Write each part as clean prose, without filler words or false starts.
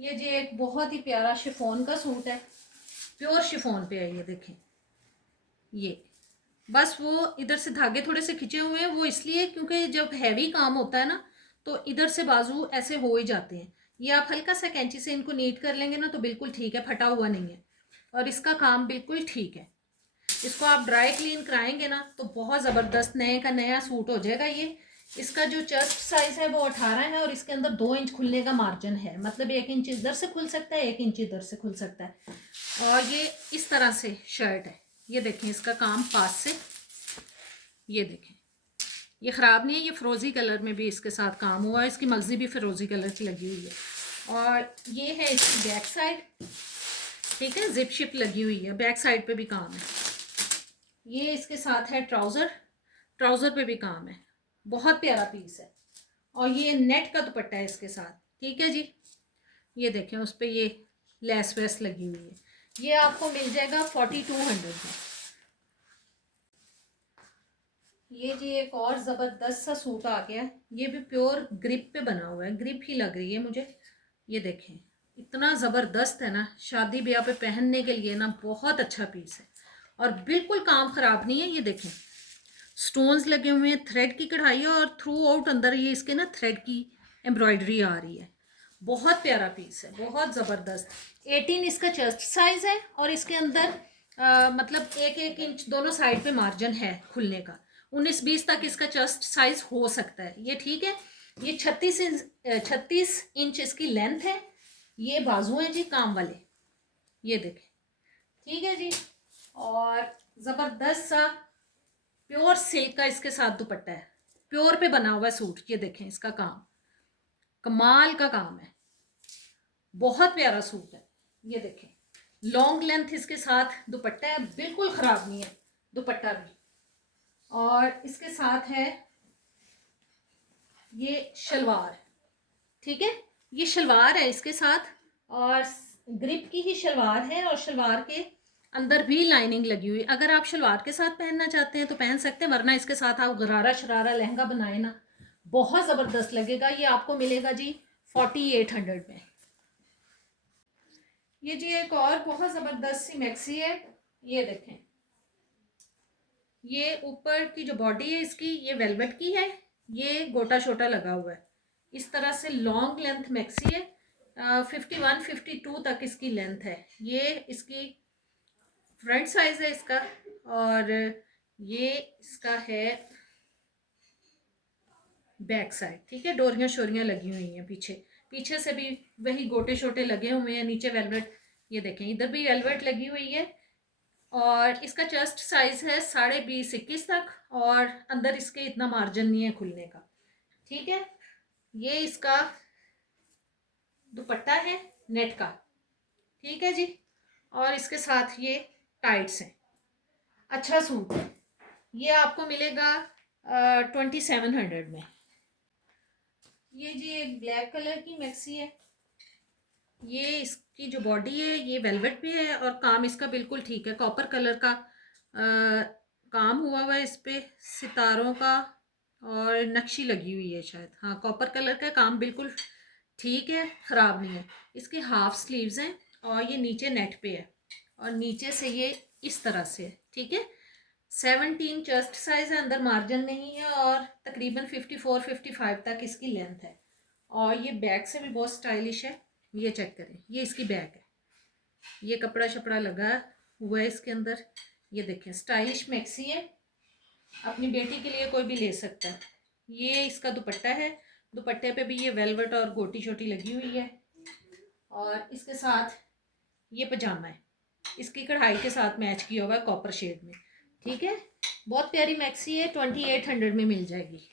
ये जी एक बहुत ही प्यारा शिफॉन का सूट है, प्योर शिफॉन पे है। ये देखें, ये बस वो इधर से धागे थोड़े से खिंचे हुए हैं, वो इसलिए क्योंकि जब हैवी काम होता है ना तो इधर से बाजू ऐसे हो ही जाते हैं। ये आप हल्का सा कैंची से इनको नीट कर लेंगे ना तो बिल्कुल ठीक है, फटा हुआ नहीं है और इसका काम बिल्कुल ठीक है। इसको आप ड्राई क्लीन कराएंगे ना तो बहुत ज़बरदस्त नए का नया सूट हो जाएगा ये। इसका जो चेस्ट साइज है वो 18 है और इसके अंदर 2 इंच खुलने का मार्जिन है, मतलब 1 इंच इधर से खुल सकता है, 1 इंच इधर से खुल सकता है। और ये इस तरह से शर्ट है। ये देखें इसका काम पास से, ये देखें ये ख़राब नहीं है। ये फिरोज़ी कलर में भी इसके साथ काम हुआ है, इसकी मगज़ी भी फिरोज़ी कलर की लगी हुई है। और ये है इसकी बैक साइड, ठीक है, जिप शिप लगी हुई है, बैक साइड पे भी काम है। ये इसके साथ है ट्राउज़र, ट्राउज़र पे भी काम है, बहुत प्यारा पीस है। और ये नेट का दुपट्टा है इसके साथ, ठीक है जी। ये देखें उस पर ये लेस वेस लगी हुई है। ये आपको मिल जाएगा 4200 में। ये जी एक और ज़बरदस्त सा सूट आ गया है, ये भी प्योर ग्रिप पे बना हुआ है, ग्रिप ही लग रही है मुझे। ये देखें इतना ज़बरदस्त है ना, शादी ब्याह पे पहनने के लिए ना बहुत अच्छा पीस है और बिल्कुल काम ख़राब नहीं है। ये देखें स्टोन्स लगे हुए हैं, थ्रेड की कढ़ाई है और थ्रू आउट अंदर ये इसके ना थ्रेड की एम्ब्रॉयडरी आ रही है। बहुत प्यारा पीस है, बहुत ज़बरदस्त। 18 इसका चेस्ट साइज़ है और इसके अंदर मतलब 1-1 इंच दोनों साइड पे मार्जिन है खुलने का। 19-20 तक इसका चेस्ट साइज हो सकता है, ये ठीक है। ये 36 इंच इसकी लेंथ है। ये बाजू हैं जी काम वाले, ये देखें, ठीक है जी। और ज़बरदस्त सा प्योर सिल्क का इसके साथ दुपट्टा है, प्योर पे बना हुआ है सूट। ये देखें इसका काम कमाल का काम है, बहुत प्यारा सूट है। ये देखें लॉन्ग लेंथ इसके साथ दुपट्टा है, बिल्कुल ख़राब नहीं है दुपट्टा भी। और इसके साथ है ये शलवार, ठीक है, ये शलवार है इसके साथ और ग्रिप की ही शलवार है और शलवार के अंदर भी लाइनिंग लगी हुई। अगर आप शलवार के साथ पहनना चाहते हैं तो पहन सकते हैं, वरना इसके साथ आप गरारा शरारा लहंगा बनाए ना, बहुत ज़बरदस्त लगेगा। ये आपको मिलेगा जी 4800 में। ये जी एक और बहुत ज़बरदस्त सी मैक्सी है। ये देखें, ये ऊपर की जो बॉडी है इसकी ये वेलवेट की है, ये गोटा शोटा लगा हुआ है। इस तरह से लॉन्ग लेंथ मैक्सी है, 51-52 तक इसकी लेंथ है। ये इसकी फ्रंट साइज है इसका और ये इसका है बैक साइड, ठीक है। डोरियां शोरियां लगी हुई हैं पीछे, पीछे से भी वही गोटे शोटे लगे हुए हैं, नीचे वेलवेट। ये देखें इधर भी वेलवेट लगी हुई है और इसका चेस्ट साइज है 20.5-21 तक और अंदर इसके इतना मार्जिन नहीं है खुलने का, ठीक है। ये इसका दुपट्टा है नेट का, ठीक है जी। और इसके साथ ये टाइट्स हैं, अच्छा सूट है। ये आपको मिलेगा 2700 में। ये जी एक ब्लैक कलर की मैक्सी है। ये इसकी जो बॉडी है ये वेलवेट भी है और काम इसका बिल्कुल ठीक है, कॉपर कलर का काम हुआ हुआ है इस पे सितारों का और नक्शी लगी हुई है शायद, हाँ कॉपर कलर का काम बिल्कुल ठीक है, ख़राब नहीं है। इसके हाफ स्लीव्स हैं और ये नीचे नेट पे है और नीचे से ये इस तरह से है, ठीक है। 17 चेस्ट साइज है, अंदर मार्जिन नहीं है और तकरीबन 54-55 तक इसकी लेंथ है। और ये बैक से भी बहुत स्टाइलिश है। ये चेक करें, ये इसकी बैक है, ये कपड़ा शपड़ा लगा हुआ है इसके अंदर। ये देखें स्टाइलिश मैक्सी है, अपनी बेटी के लिए कोई भी ले सकता है। ये इसका दुपट्टा है, दुपट्टे पे भी ये वेलवेट और गोटी छोटी लगी हुई है और इसके साथ ये पजामा है, इसकी कढ़ाई के साथ मैच किया हुआ है कॉपर शेड में, ठीक है। बहुत प्यारी मैक्सी है, 2800 में मिल जाएगी।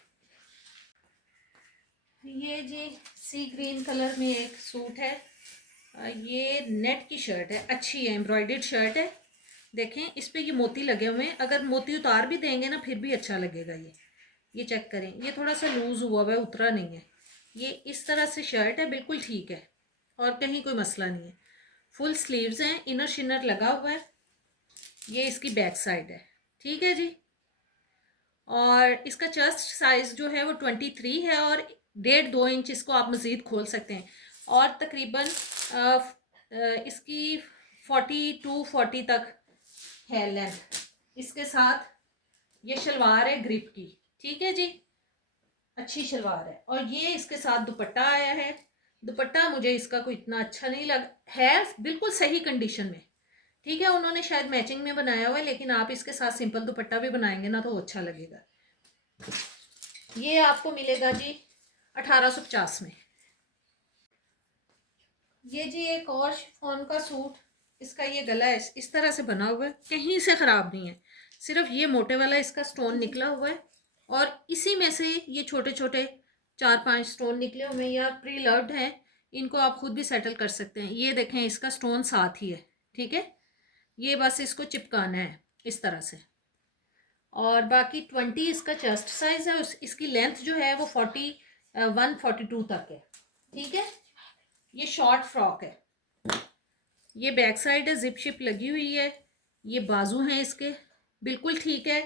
ये जी सी ग्रीन कलर में एक सूट है, ये नेट की शर्ट है, अच्छी है, एम्ब्रॉयडर्ड शर्ट है। देखें इस पे ये मोती लगे हुए हैं, अगर मोती उतार भी देंगे ना फिर भी अच्छा लगेगा। ये चेक करें, ये थोड़ा सा लूज़ हुआ हुआ है, उतरा नहीं है। ये इस तरह से शर्ट है, बिल्कुल ठीक है और कहीं कोई मसला नहीं है। फुल स्लीव्स हैं, इनर शिनर लगा हुआ है। ये इसकी बैक साइड है, ठीक है जी। और इसका चेस्ट साइज जो है वो 23 है और 1.5-2 इंच इसको आप मज़ीद खोल सकते हैं। और तकरीबन इसकी 42-40 तक है लेंथ। इसके साथ ये शलवार है ग्रिप की, ठीक है जी, अच्छी शलवार है। और ये इसके साथ दुपट्टा आया है। दुपट्टा मुझे इसका कोई इतना अच्छा नहीं लग है, बिल्कुल सही कंडीशन में, ठीक है। उन्होंने शायद मैचिंग में बनाया हुआ है, लेकिन आप इसके साथ सिंपल दुपट्टा भी बनाएंगे ना तो अच्छा लगेगा। ये आपको मिलेगा जी 1850 में। ये जी एक और शिफॉन का सूट, इसका ये गला है इस तरह से बना हुआ है, कहीं से ख़राब नहीं है, सिर्फ ये मोटे वाला इसका स्टोन निकला हुआ है और इसी में से ये छोटे छोटे 4-5 स्टोन निकले हुए हैं या प्री लव्ड हैं। इनको आप खुद भी सेटल कर सकते हैं। ये देखें, इसका स्टोन साथ ही है, ठीक है। ये बस इसको चिपकाना है इस तरह से। और बाकी 20 इसका चेस्ट साइज है, इसकी लेंथ जो है वो 41-42 तक है, ठीक है। ये शॉर्ट फ्रॉक है। ये बैक साइड है, जिप शिप लगी हुई है। ये बाजू हैं इसके, बिल्कुल ठीक है,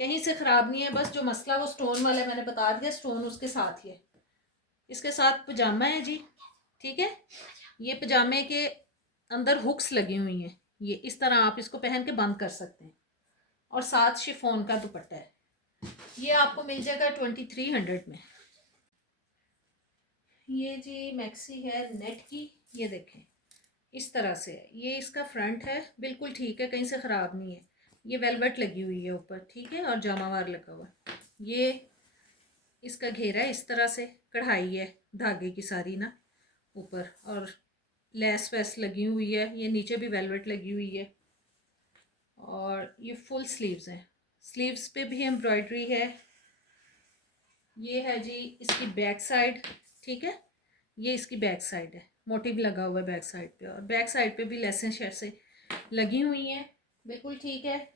कहीं से ख़राब नहीं है। बस जो मसला वो स्टोन वाला है, मैंने बता दिया, स्टोन उसके साथ ही है। इसके साथ पजामा है जी, ठीक है। ये पजामे के अंदर हुक्स लगी हुई हैं, ये इस तरह आप इसको पहन के बंद कर सकते हैं। और साथ शिफॉन का दुपट्टा है। ये आपको मिल जाएगा 2300 में। ये जी मैक्सी है नेट की, ये देखें इस तरह से है। ये इसका फ्रंट है, बिल्कुल ठीक है, कहीं से ख़राब नहीं है। ये वेलवेट लगी हुई है ऊपर, ठीक है, और जामावार लगा हुआ। ये इसका घेरा है, इस तरह से कढ़ाई है धागे की सारी ना ऊपर, और लेस वेस लगी हुई है। ये नीचे भी वेलवेट लगी हुई है। और ये फुल स्लीव्स हैं, स्लीव्स पे भी एम्ब्रॉयडरी है। ये है जी इसकी बैक साइड, ठीक है। ये इसकी बैक साइड है, मोटिव लगा हुआ है बैक साइड पे, और बैक साइड पे भी लेसें शेसें लगी हुई हैं, बिल्कुल ठीक है।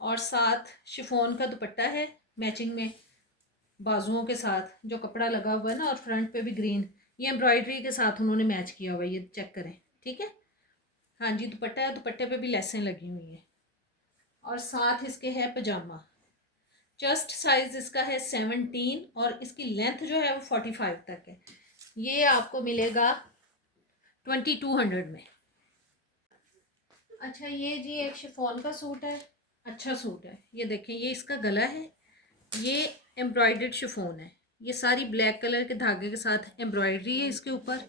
और साथ शिफॉन का दुपट्टा है मैचिंग में, बाजुओं के साथ जो कपड़ा लगा हुआ है ना, और फ्रंट पे भी ग्रीन, ये एम्ब्रॉयडरी के साथ उन्होंने मैच किया हुआ है, ये चेक करें, ठीक है। हाँ जी, दुपट्टा है, दुपट्टे पे भी लेसें लगी हुई हैं। और साथ इसके है पजामा। चेस्ट साइज इसका है 17 और इसकी लेंथ जो है वो 45 तक है। ये आपको मिलेगा 2200 में। अच्छा, ये जी एक शिफॉन का सूट है, अच्छा सूट है। ये देखें, ये इसका गला है, ये एम्ब्रॉयडर्ड शिफॉन है। ये सारी ब्लैक कलर के धागे के साथ एम्ब्रॉयडरी है इसके ऊपर,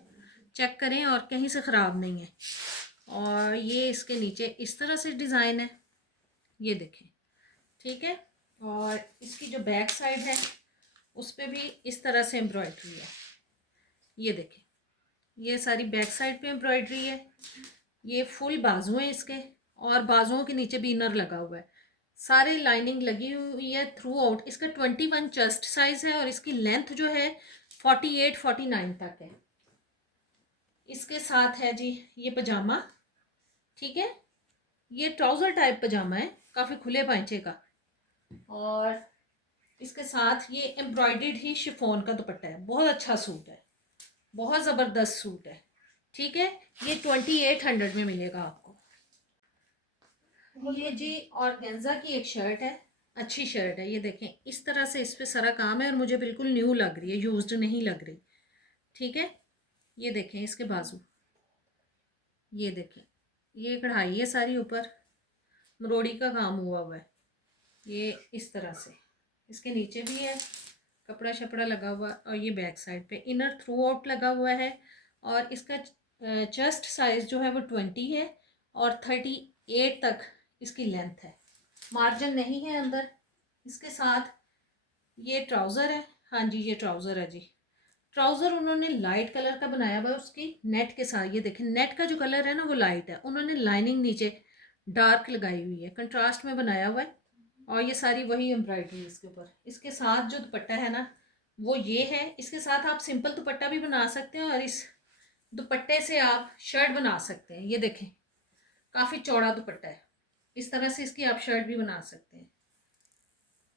चेक करें, और कहीं से ख़राब नहीं है। और ये इसके नीचे इस तरह से डिज़ाइन है, ये देखें, ठीक है। और इसकी जो बैक साइड है उस पर भी इस तरह से एम्ब्रॉयडरी है, ये देखें, ये सारी बैक साइड पे एम्ब्रॉयडरी है। ये फुल बाजू हैं इसके, और बाजुओं के नीचे भी इनर लगा हुआ है, सारे लाइनिंग लगी हुई है थ्रू आउट। इसका 21 चेस्ट साइज है और इसकी लेंथ जो है 48-49 तक है। इसके साथ है जी ये पजामा, ठीक है। ये ट्राउज़र टाइप पजामा है, काफ़ी खुले पांचे का। और इसके साथ ये एम्ब्रॉयडर्ड ही शिफॉन का दुपट्टा है, बहुत अच्छा सूट है, बहुत ज़बरदस्त सूट है, ठीक है। ये 2800 में मिलेगा आपको। ये जी ऑर्गेन्जा की एक शर्ट है, अच्छी शर्ट है। ये देखें, इस तरह से इस पे सारा काम है और मुझे बिल्कुल न्यू लग रही है, यूज्ड नहीं लग रही, ठीक है। ये देखें इसके बाजू, ये देखें, ये कढ़ाई है सारी ऊपर, मरोड़ी का काम हुआ हुआ है, ये इस तरह से। इसके नीचे भी है कपड़ा शपड़ा लगा हुआ, और ये बैक साइड पे इनर थ्रू आउट लगा हुआ है। और इसका चेस्ट साइज जो है वो 20 है और 38 तक इसकी लेंथ है, मार्जिन नहीं है अंदर। इसके साथ ये ट्राउज़र है, हाँ जी ये ट्राउज़र है जी। ट्राउज़र उन्होंने लाइट कलर का बनाया हुआ है उसकी नेट के साथ। ये देखें, नेट का जो कलर है ना वो लाइट है, उन्होंने लाइनिंग नीचे डार्क लगाई हुई है, कंट्रास्ट में बनाया हुआ है। और ये सारी वही एम्ब्रॉयडरी इसके ऊपर। इसके साथ जो दुपट्टा है ना वो ये है। इसके साथ आप सिंपल दुपट्टा भी बना सकते हैं और इस दुपट्टे से आप शर्ट बना सकते हैं। ये देखें, काफ़ी चौड़ा दुपट्टा है, इस तरह से इसकी आप शर्ट भी बना सकते हैं।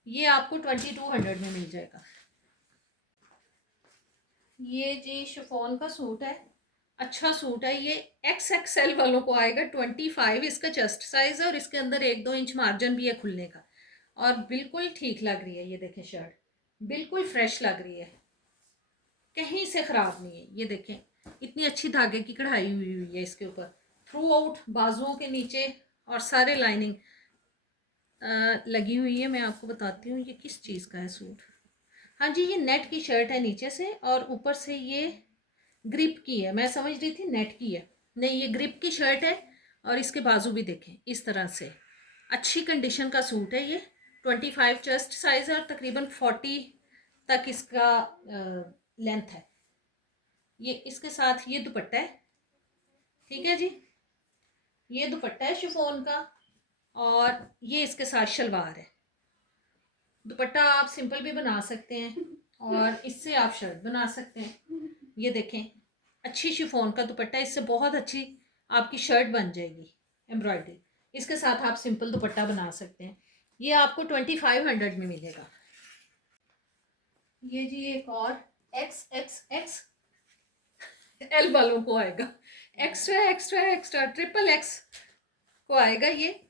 ये आपको 2200 में मिल जाएगा। ये जी शिफॉन का सूट है, अच्छा सूट है। ये XXL वालों को आएगा 25 इसका चेस्ट साइज है, और इसके अंदर 1-2 इंच मार्जिन भी है खुलने का, और बिल्कुल ठीक लग रही है। ये देखें, शर्ट बिल्कुल फ्रेश लग रही है, कहीं से ख़राब नहीं है। ये देखें, इतनी अच्छी धागे की कढ़ाई हुई हुई है इसके ऊपर, थ्रू आउट बाजुओं के नीचे और सारे लाइनिंग लगी हुई है। मैं आपको बताती हूँ ये किस चीज़ का है सूट। हाँ जी, ये नेट की शर्ट है नीचे से, और ऊपर से ये ग्रिप की है। मैं समझ रही थी नेट की है, नहीं, ये ग्रिप की शर्ट है। और इसके बाजू भी देखें इस तरह से, अच्छी कंडीशन का सूट है ये। 25 चेस्ट साइज है और तकरीबन 40 तक इसका लेंथ है। ये इसके साथ ये दुपट्टा है, ठीक है जी, ये दुपट्टा है शिफॉन का, और ये इसके साथ शलवार है। दुपट्टा आप सिंपल भी बना सकते हैं और इससे आप शर्ट बना सकते हैं। ये देखें, अच्छी शिफॉन का दुपट्टा, इससे बहुत अच्छी आपकी शर्ट बन जाएगी एम्ब्रॉयडरी। इसके साथ आप सिंपल दुपट्टा बना सकते हैं। ये आपको 2500 में मिलेगा। ये जी एक और XXX एल वालों को आएगा, extra extra extra triple x को आएगा। ये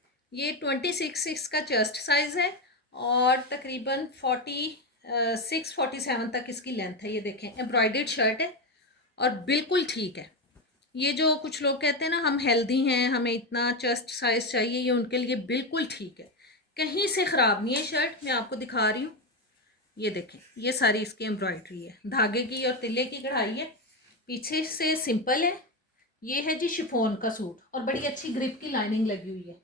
26 इसका चेस्ट साइज है और तकरीबन 46-47 तक इसकी लेंथ है। ये देखें, एम्ब्रॉयडर्ड शर्ट है और बिल्कुल ठीक है। ये जो कुछ लोग कहते हैं ना हम हेल्दी हैं, हमें इतना चेस्ट साइज चाहिए, ये उनके लिए बिल्कुल ठीक है, कहीं से ख़राब नहीं है शर्ट। मैं आपको दिखा रही हूँ, ये देखें, ये सारी इसकी एम्ब्रॉयडरी है, धागे की और तिल्ले की कढ़ाई है, पीछे से सिंपल है। ये है जी शिफॉन का सूट और बड़ी अच्छी ग्रिप की लाइनिंग लगी हुई है।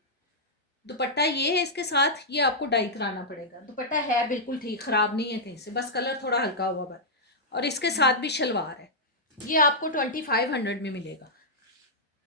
दुपट्टा ये है इसके साथ, ये आपको डाई कराना पड़ेगा। दुपट्टा है बिल्कुल ठीक, ख़राब नहीं है कहीं से, बस कलर थोड़ा हल्का हुआ बस। और इसके साथ भी शलवार है। ये आपको 2500 में मिलेगा।